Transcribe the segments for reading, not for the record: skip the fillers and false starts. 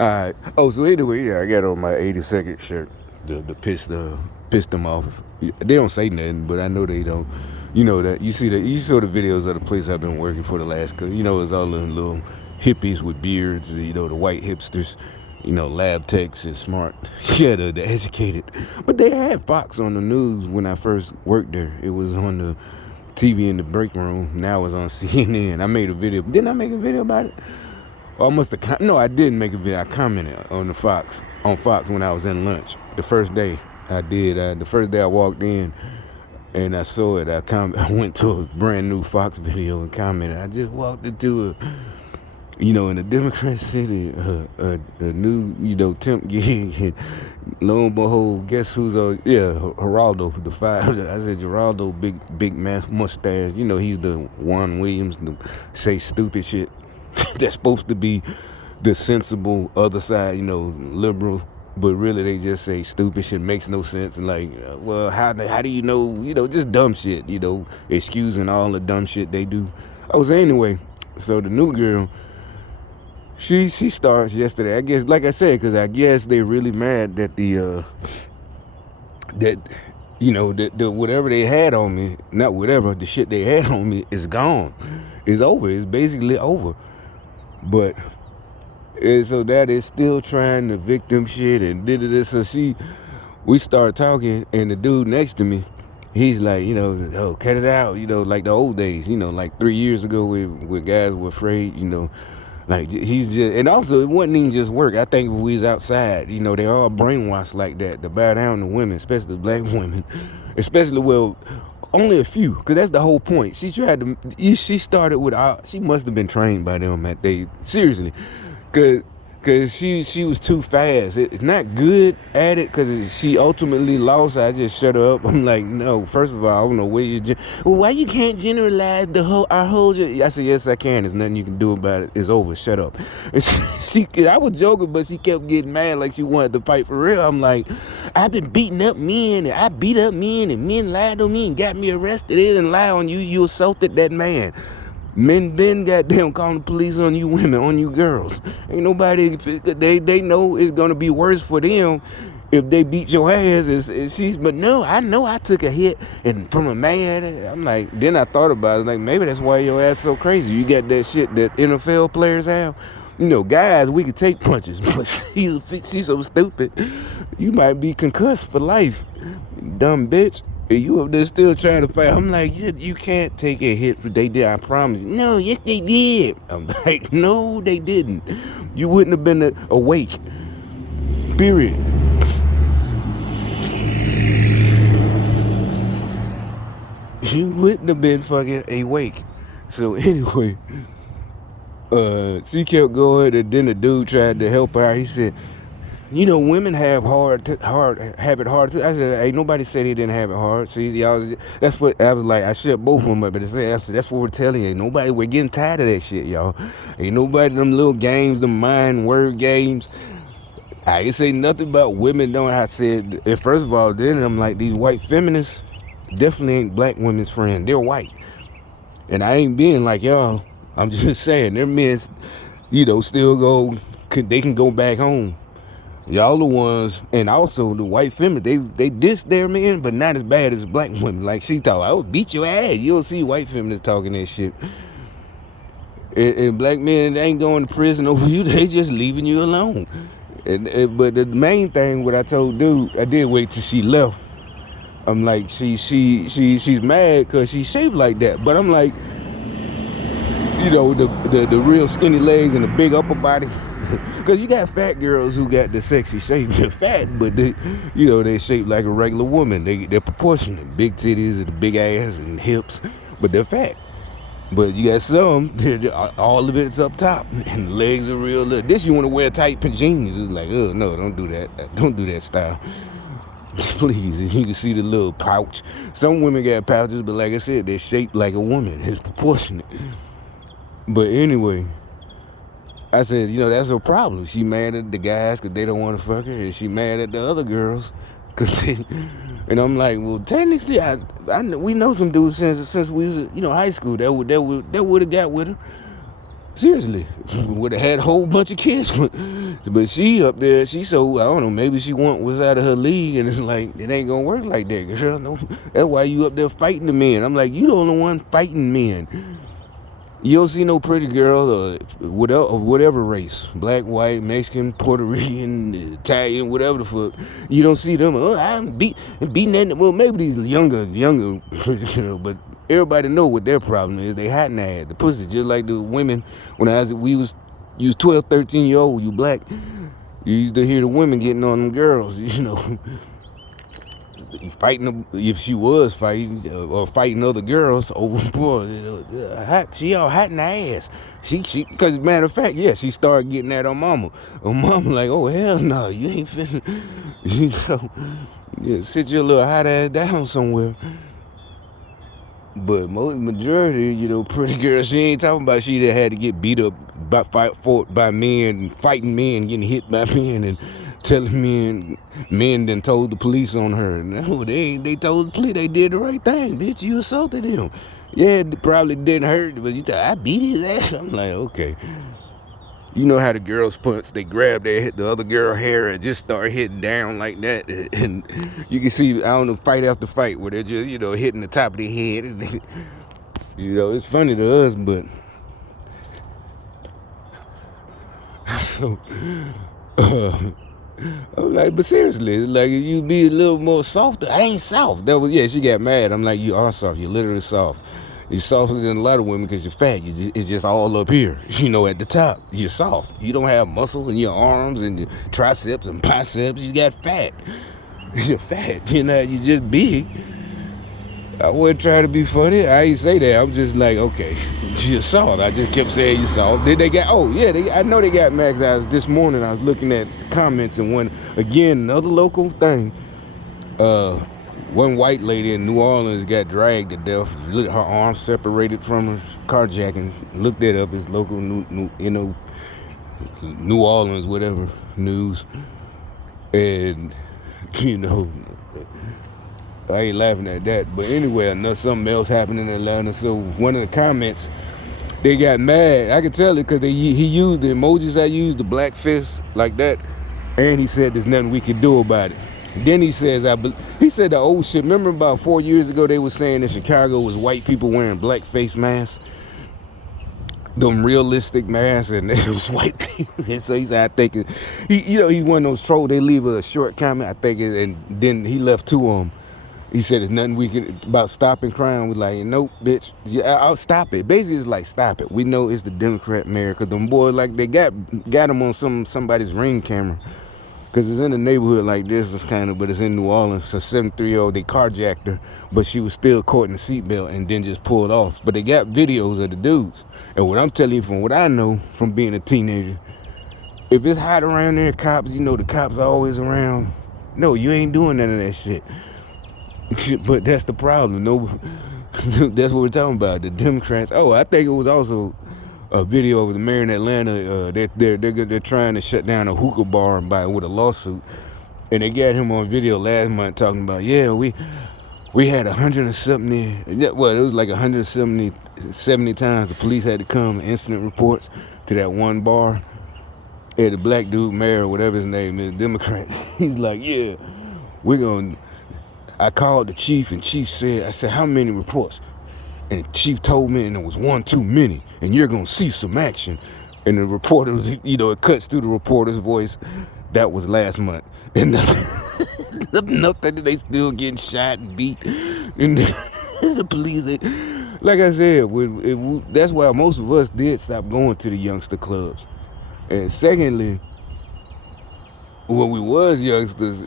Alright. Oh, so anyway, yeah, I got on my 82nd shirt to piss them off. They don't say nothing, but I know they don't. You know that you saw the videos of the place I've been working for the last, cause it's all the little hippies with beards, the white hipsters, lab techs and smart, yeah, the educated. But they had Fox on the news when I first worked there. It was on the TV in the break room. Now it's on CNN. I made a video. Didn't I make a video about it? Or I must have. No, I didn't make a video. I commented on Fox when I was in lunch. The first day I did. The first day I walked in and I saw it. I went to a brand new Fox video and commented. I just walked into in a Democrat city, a new, temp gig, and lo and behold, guess who's Geraldo, the five. I said Geraldo, big mustache. He's the Juan Williams, the say stupid shit. That's supposed to be the sensible other side, liberal, but really they just say stupid shit, makes no sense. And like, well, how do you know, just dumb shit, excusing all the dumb shit they do. Anyway, so the new girl, she starts yesterday. I guess, like I said, because I guess they really mad that the whatever they had on me, not whatever, the shit they had on me is gone. It's over. It's basically over. But so that is still trying the victim shit and did it. So we started talking, and the dude next to me, he's like, oh, cut it out, like the old days, like 3 years ago when guys were afraid, like he's just, and also it wasn't even just work. I think if we was outside, they're all brainwashed like that to bow down to women, especially black women, only a few, because that's the whole point. She started with, she must have been trained by them seriously, because she was too fast. Not good at it, because she ultimately lost. I just shut her up. I'm like, no, first of all, I don't know why you can't generalize our whole. I said, yes, I can. There's nothing you can do about it. It's over. Shut up. And I was joking, but she kept getting mad like she wanted to fight for real. I'm like, I've been beating up men, and I beat up men, and men lied on me and got me arrested. They didn't lie on you. You assaulted that man. Men been goddamn calling the police on you women, on you girls. Ain't nobody, they know it's gonna be worse for them if they beat your ass. But no, I know I took a hit and from a man. I'm like, then I thought about it, like maybe that's why your ass so crazy. You got that shit that NFL players have. Guys, we could take punches, but she's so stupid. You might be concussed for life, dumb bitch. You up there still trying to fight. I'm like, you can't take a hit for they did. I promise you. No, yes they did. I'm like, no, they didn't. You wouldn't have been awake. Period. You wouldn't have been fucking awake. So anyway, she kept going, and then the dude tried to help her out. He said, women have it hard too. I said, ain't nobody said he didn't have it hard. See, y'all, that's what I was like. I shut both of them up, but that's what we're telling you. We're getting tired of that shit, y'all. Ain't nobody them little games, them mind word games. I ain't say nothing about women. I said, first of all, then I'm like, these white feminists definitely ain't black women's friend. They're white, and I ain't being like y'all. I'm just saying, their men, still go. They can go back home. Y'all the ones, and also the white feminists, they diss their men, but not as bad as black women. Like she thought, I would beat your ass. You'll see white feminists talking that shit. And black men, they ain't going to prison over you. They just leaving you alone. But the main thing, what I told dude, I did wait till she left. I'm like, she's mad because she's shaped like that. But I'm like, the real skinny legs and the big upper body. Because you got fat girls who got the sexy shape. They're fat, but they shaped like a regular woman. They're proportionate. Big titties and big ass and hips, but they're fat. But you got some, all of it's up top, and the legs are real. This you want to wear tight jeans. It's like, oh, no, don't do that. Don't do that style. Please, you can see the little pouch. Some women got pouches, but like I said, they're shaped like a woman. It's proportionate. But anyway, I said, that's her problem. She mad at the guys because they don't want to fuck her, and she mad at the other girls because and I'm like, well, technically, we know some dudes since we was, high school that would have got with her. Seriously, would have had a whole bunch of kids. But she up there, she so I don't know, maybe she was out of her league, and it's like it ain't gonna work like that, girl. No, that's why you up there fighting the men. I'm like, you the only one fighting men. You don't see no pretty girl or whatever race, black, white, Mexican, Puerto Rican, Italian, whatever the fuck. You don't see them. Oh, I'm beating that. Well, maybe these younger, but everybody know what their problem is. They hot in the ass. The pussy, just like the women. When we was 12, 13-year-old, you black. You used to hear the women getting on them girls, fighting them, if she was fighting or fighting other girls over boy, she all hot in the ass. She because matter of fact, yeah, she started getting at her mama. Her mama like, oh hell no, you ain't finna, sit your little hot ass down somewhere. But majority, pretty girls, she ain't talking about she that had to get beat up fought by men, fighting men, getting hit by men, and telling men then told the police on her. No, they told the police they did the right thing. Bitch, you assaulted him. Yeah, it probably didn't hurt, but you thought I beat his ass. I'm like, okay. You know how the girls punch, they grab the other girl hair and just start hitting down like that. And you can see, I don't know, fight after fight where they're just, hitting the top of their head. And, it's funny to us, but so, I'm like, but seriously, like if you be a little more softer, I ain't soft. She got mad. I'm like, you are soft. You're literally soft. You're softer than a lot of women because you're fat. It's just all up here, at the top. You're soft. You don't have muscle in your arms and your triceps and biceps. You got fat. You're fat. You just big. I wasn't trying to be funny. I ain't say that. I'm just like, okay, you're soft. I just kept saying you're soft. Then they got, I know they got mad. This morning I was looking at comments and another local thing. One white lady in New Orleans got dragged to death. Her arms separated from her, carjacking. Looked that up. It's local, New Orleans, whatever, news. And, I ain't laughing at that. But anyway, something else happened in Atlanta. So one of the comments, they got mad. I could tell it because he used the emojis I used, the black fist, like that. And he said there's nothing we can do about it. Then he says, he said the old shit. Remember about 4 years ago, they were saying in Chicago was white people wearing black face masks? Them realistic masks, and it was white people. And so he said, I think he's one of those trolls. They leave a short comment, I think, and then he left two of them. He said there's nothing we can about stopping crime. We're like, nope, bitch. Yeah, I'll stop it. Basically, it's like, stop it. We know it's the Democrat mayor because them boys, like, they got him on somebody's Ring camera. Because it's in a neighborhood like this, but it's in New Orleans. A 73-year-old, they carjacked her, but she was still caught in the seatbelt and then just pulled off. But they got videos of the dudes. And what I'm telling you from what I know from being a teenager, if it's hot around there, cops, the cops are always around. No, you ain't doing none of that shit. But that's the problem. No, that's what we're talking about. The Democrats. Oh, I think it was also a video of the mayor in Atlanta. They're trying to shut down a hookah bar with a lawsuit, and they got him on video last month talking about, we had 170. Well, it was like 170 times the police had to come, incident reports to that one bar. And the black dude, mayor, or whatever his name is, Democrat. He's like, I called the chief, and chief said, I said, how many reports? And the chief told me, and it was one too many, and you're going to see some action. And the reporter was, it cuts through the reporter's voice. That was last month. And nothing, they still getting shot and beat. And the police, like I said, that's why most of us did stop going to the youngster clubs. And secondly, when we was youngsters,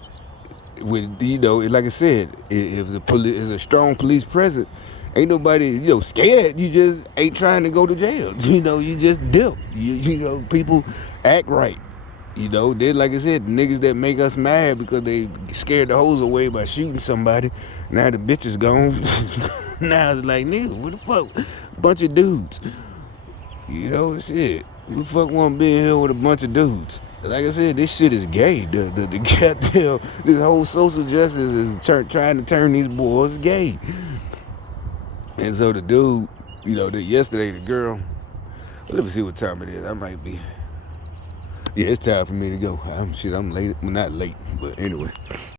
like I said, if the police is a strong police presence, ain't nobody, scared. You just ain't trying to go to jail. You just dip. People act right. Then, like I said, the niggas that make us mad because they scared the hoes away by shooting somebody. Now the bitch is gone. Now it's like, nigga, what the fuck? Bunch of dudes. Shit. Who the fuck want to be in here with a bunch of dudes? Like I said, this shit is gay. The goddamn, this whole social justice is trying to turn these boys gay. And so the dude, yesterday, the girl, let me see what time it is. I might be. Yeah, it's time for me to go. I'm late. Well, not late, but anyway.